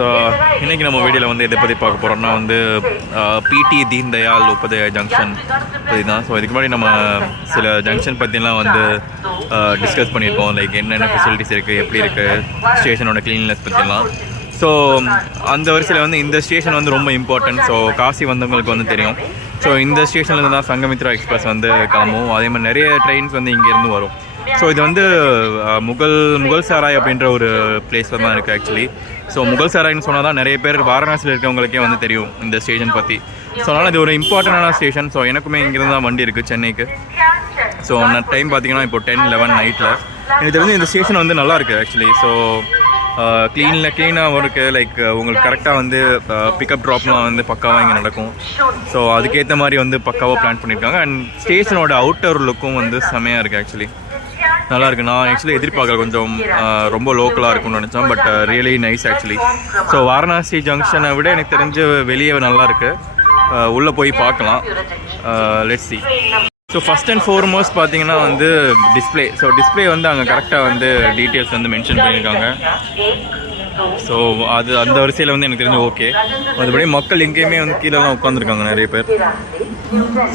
So இன்றைக்கி நம்ம வீடியோவில் வந்து இதை பற்றி பார்க்க போகிறோம்னா வந்து பிடி தீன் தயாள் உபாத்யாயா ஜங்ஷன் பற்றி தான். ஸோ இதுக்கு முன்னாடி நம்ம சில ஜங்ஷன் பற்றிலாம் வந்து டிஸ்கஸ் பண்ணியிருக்கோம். லைக் என்னென்ன ஃபெசிலிட்டிஸ் இருக்குது, எப்படி இருக்குது, ஸ்டேஷனோட க்ளீன்லெஸ் பற்றிலாம். ஸோ அந்த வரிசையில் வந்து இந்த ஸ்டேஷன் வந்து ரொம்ப இம்பார்ட்டன்ட். ஸோ காசி வந்தவங்களுக்கு வந்து தெரியும். ஸோ இந்த ஸ்டேஷனில் தான் சங்கமித்ரா எக்ஸ்பிரஸ் வந்து கிளம்பும். அதே மாதிரி நிறைய ட்ரெயின்ஸ் வந்து இங்கேருந்து வரும். ஸோ இது வந்து முகல் சாராய் அப்படின்ற ஒரு பிளேஸில் தான் இருக்குது ஆக்சுவலி. ஸோ முகல் சாராய்னு சொன்னால் தான் நிறைய பேர் வாரணாசியில் இருக்கவங்களுக்கே வந்து தெரியும் இந்த ஸ்டேஷன் பற்றி. ஸோ அதனால் இது ஒரு இம்பார்ட்டண்டான ஸ்டேஷன். ஸோ எனக்குமே இங்கேருந்து தான் வண்டி இருக்குது சென்னைக்கு. ஸோ டைம் பார்த்தீங்கன்னா இப்போ 10-11 நைட்டில். எனக்கு தெரிஞ்சு இந்த ஸ்டேஷன் வந்து நல்லா இருக்குது ஆக்சுவலி. ஸோ க்ளீனாகவும் இருக்குது. லைக் உங்களுக்கு கரெக்டாக வந்து பிக்கப் ட்ராப்லாம் வந்து பக்காவாக இங்கே நடக்கும். ஸோ அதுக்கேற்ற மாதிரி வந்து பக்காவாக பிளான் பண்ணியிருக்காங்க. அண்ட் ஸ்டேஷனோட அவுட்டர் லுக்கும் வந்து செமையாக இருக்குது ஆக்சுவலி. நல்லாயிருக்கு. நான் ஆக்சுவலி எதிர்பார்க்கல கொஞ்சம் ரொம்ப லோக்கலாக இருக்கும்னு நினச்சேன். But really nice actually. So Varanasi ஜங்ஷனை விட எனக்கு தெரிஞ்ச வெளியே நல்லாயிருக்கு. உள்ளே போய் பார்க்கலாம். Let's see. So first and foremost பார்த்தீங்கன்னா வந்து டிஸ்பிளே. ஸோ டிஸ்பிளே வந்து அங்கே கரெக்டாக வந்து டீட்டெயில்ஸ் வந்து மென்ஷன் பண்ணியிருக்காங்க. ஸோ அது அந்த வரிசையில் வந்து எனக்கு தெரிஞ்சு ஓகே. மற்றபடி மக்கள் எங்கேயுமே வந்து கீழெல்லாம் உட்காந்துருக்காங்க நிறைய பேர்.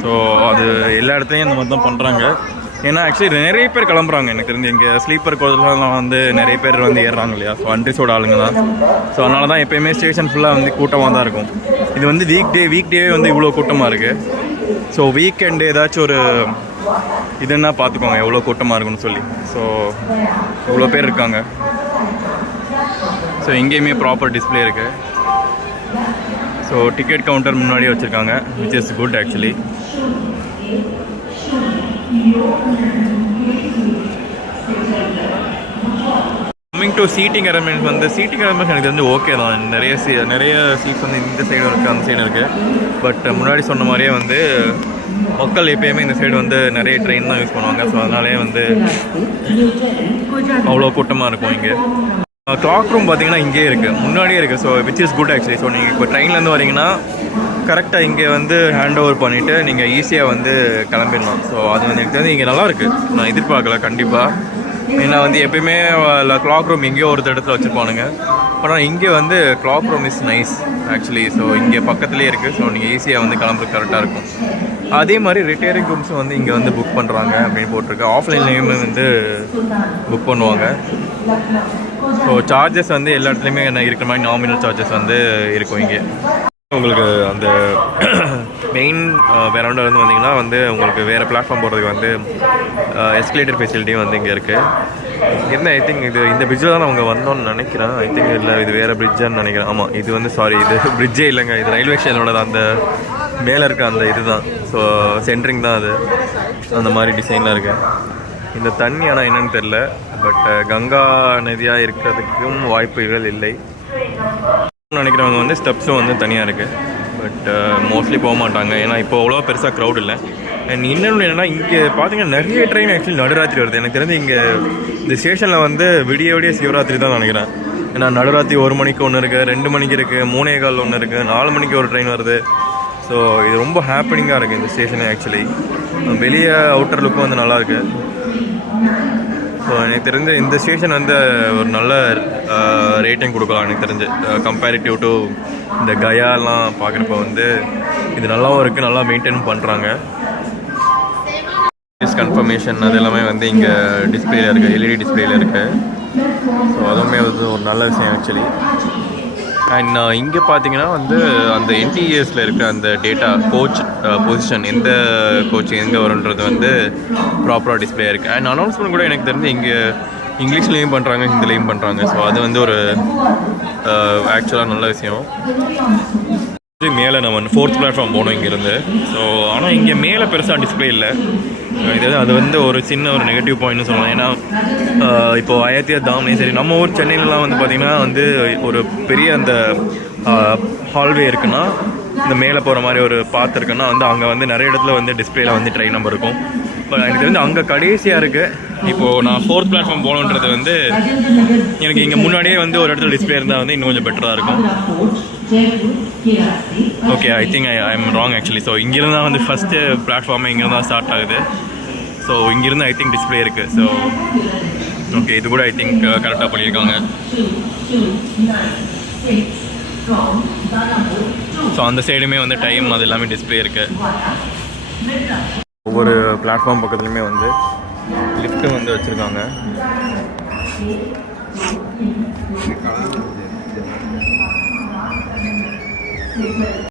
ஸோ அது எல்லா இடத்துலையும் இந்த மாதிரி தான் பண்ணுறாங்க. ஏன்னா ஆக்சுவலி நிறைய பேர் கிளம்புறாங்க. எனக்கு தெரிஞ்சு இங்கே ஸ்லீப்பர் கோச்செலாம் வந்து நிறைய பேர் வந்து ஏறுறாங்க இல்லையா. ஸோ அன்ரிசோட ஆளுங்க தான். ஸோ அதனால தான் எப்போயுமே ஸ்டேஷன் ஃபுல்லாக வந்து கூட்டமாக தான் இருக்கும். இது வந்து வீக் டேவே வந்து இவ்வளோ கூட்டமாக இருக்குது. ஸோ வீக்கெண்டு ஏதாச்சும் ஒரு இதுன்னா பார்த்துக்கோங்க எவ்வளோ கூட்டமாக இருக்குன்னு சொல்லி. ஸோ இவ்வளோ பேர் இருக்காங்க. ஸோ எங்கேயுமே ப்ராப்பர் டிஸ்பிளே இருக்குது. ஸோ டிக்கெட் கவுண்டர் முன்னாடியே வச்சுருக்காங்க, which is good actually. Coming to seating arrangements வந்து எனக்கு வந்து ஓகே தான். நிறைய சீட்ஸ் வந்து இந்த சைடும் இருக்குது, அந்த சைடும் இருக்குது. பட் முன்னாடி சொன்ன மாதிரியே வந்து மக்கள் எப்பயுமே இந்த சைடு வந்து நிறைய ட்ரெயின் தான் யூஸ் பண்ணுவாங்க. ஸோ அதனாலே வந்து அவ்வளோ கூட்டமாக இருக்கும் இங்கே. கிளாக் ரூம் பார்த்தீங்கன்னா இங்கேயே இருக்குது, முன்னாடியே இருக்குது. So which is good actually. So நீங்கள் இப்போ ட்ரெயின்லேருந்து வரீங்கன்னா கரெக்டாக இங்கே வந்து ஹேண்ட் ஓவர் பண்ணிவிட்டு நீங்கள் ஈஸியாக வந்து கிளம்பிடலாம். ஸோ அது வந்து எனக்கு தெரிஞ்சு இங்கே நல்லாயிருக்கு. நான் எதிர்பார்க்கல கண்டிப்பாக. ஏன்னா வந்து எப்பயுமே கிளாக் ரூம் எங்கேயோ ஒரு இடத்துல வச்சுருப்பானுங்க. ஆனால் இங்கே வந்து clock room is nice actually. So இங்கே பக்கத்துலேயே இருக்குது. ஸோ நீங்கள் ஈஸியாக வந்து கிளம்புறது கரெக்டாக இருக்கும். அதே மாதிரி ரிட்டையரிங் ரூம்ஸும் வந்து இங்கே வந்து புக் பண்ணுறாங்க அப்படின்னு போட்டிருக்கு. ஆஃப்லைன்லேயுமே வந்து புக் பண்ணுவாங்க. ஸோ சார்ஜஸ் வந்து எல்லா இடத்துலையுமே என்ன இருக்கிற மாதிரி நாமினல் சார்ஜஸ் வந்து இருக்கும் இங்கே. உங்களுக்கு அந்த மெயின் வேரவுண்டில் வந்து வந்தீங்கன்னா வந்து உங்களுக்கு வேறு பிளாட்ஃபார்ம் போகிறதுக்கு வந்து எஸ்கலேட்டர் ஃபெசிலிட்டியும் வந்து இங்கே இருக்குது. இங்கேருந்து ஐ திங்க் இந்த பிரிட்ஜில் தான் அவங்க வந்தோன்னு நினைக்கிறேன். ஐ திங்க் இல்லை, இது வேறு பிரிட்ஜான்னு நினைக்கிறேன். ஆமாம், இது வந்து இது பிரிட்ஜே இல்லைங்க, இது ரயில்வே ஸ்டேஷனோட அந்த மேலே இருக்க அந்த இது தான். ஸோ சென்ட்ரிங் தான் அது, அந்த மாதிரி டிசைன்லாம் இருக்குது. இந்த தண்ணி ஆனால் என்னென்னு தெரில. பட் கங்கா நதியாக இருக்கிறதுக்கும் வாய்ப்புகள் இல்லை நினைக்கிறவங்க வந்து ஸ்டெப்ஸும் வந்து தனியாக இருக்குது. பட் மோஸ்ட்லி போக மாட்டாங்க, ஏன்னா இப்போ அவ்வளோ பெருசாக க்ரௌட் இல்லை. அண்ட் இன்னொன்று என்னென்னா இங்கே பார்த்தீங்கன்னா நிறைய ட்ரெயின் ஆக்சுவலி நடுராத்திரி வருது. எனக்கு தெரிஞ்சு இங்கே இந்த ஸ்டேஷனில் வந்து விடிய சிவராத்திரி தான் நினைக்கிறேன். ஏன்னா நடுராத்திரி 1 மணிக்கு ஒன்று இருக்குது, 2 மணிக்கு இருக்குது, 3:15 ஒன்று இருக்குது, 4 மணிக்கு ஒரு ட்ரெயின் வருது. ஸோ இது ரொம்ப ஹாப்பனிங்காக இருக்குது இந்த ஸ்டேஷனு ஆக்சுவலி. வெளியே அவுட்டர் லுக்கும் வந்து நல்லாயிருக்கு. ஸோ எனக்கு தெரிஞ்ச இந்த ஸ்டேஷன் வந்து ஒரு நல்ல ரேட்டிங் கொடுக்கலாம் எனக்கு தெரிஞ்சு. கம்பேரிட்டிவ் டு இந்த கயாலாம் பார்க்குறப்ப வந்து இது நல்லாவும் இருக்குது, நல்லா மெயின்டைன் பண்ணுறாங்க. கன்ஃபர்மேஷன் அது எல்லாமே வந்து இங்கே டிஸ்பிளேல இருக்குது, எல்இடி டிஸ்பிளேல இருக்குது. ஸோ அதுவுமே வந்து ஒரு நல்ல விஷயம் ஆக்சுவலி. அண்ட் இங்கே பார்த்தீங்கன்னா வந்து அந்த என்டிஏஎஸில் இருக்க அந்த டேட்டா கோச் பொசிஷன், எந்த கோச் எங்கே வரும்ன்றது வந்து ப்ராப்பராக டிஸ்பிளே இருக்குது. அண்ட் அனௌன்ஸ்மெண்ட் கூட எனக்கு தெரிஞ்சு இங்கே இங்கிலீஷ்லேயும் பண்ணுறாங்க, ஹிந்திலையும் பண்ணுறாங்க. ஸோ அது வந்து ஒரு ஆக்சுவலாக நல்ல விஷயம். மேலே நம்ம 4th பிளாட்ஃபார்ம் போகணும் இங்கேருந்து. ஸோ ஆனால் இங்கே மேலே பெருசாக டிஸ்பிளே இல்லை. அது வந்து ஒரு சின்ன ஒரு நெகட்டிவ் பாயிண்ட்னு சொல்லலாம். ஏன்னா இப்போது அயோத்தியா தாம்லேயும் சரி, நம்ம ஊர் சென்னையிலலாம் வந்து பார்த்திங்கன்னா வந்து ஒரு பெரிய அந்த ஹால்வே இருக்குன்னா, இந்த மேலே போகிற மாதிரி ஒரு பாத்து இருக்குன்னா வந்து அங்கே வந்து நிறைய இடத்துல வந்து டிஸ்பிளேல வந்து ட்ரெயின் நம்பர் இருக்கும். இப்போ எனக்கு தெரிஞ்சு அங்கே கடைசியாக இருக்குது. இப்போது நான் 4th பிளாட்ஃபார்ம் போகணுன்றது வந்து எனக்கு இங்கே முன்னாடியே வந்து ஒரு இடத்துல டிஸ்பிளே இருந்தால் வந்து இன்னும் கொஞ்சம் பெட்டராக இருக்கும். Okay, I think I am wrong actually. So இங்கேருந்து தான் வந்து ஃபஸ்ட்டு பிளாட்ஃபார்மே இங்கேருந்து தான் ஸ்டார்ட் ஆகுது. ஸோ இங்கேருந்து ஐ திங்க் டிஸ்பிளே இருக்குது. ஸோ ஓகே, இது கூட ஐ திங்க் கரெக்டாக பண்ணியிருக்காங்க. ஸோ அந்த சைடுமே வந்து டைம் அது எல்லாமே டிஸ்பிளே இருக்குது. ஒவ்வொரு பிளாட்ஃபார்ம் பக்கத்துலையுமே வந்து லிஃப்ட்டு வந்து வச்சுருக்காங்க.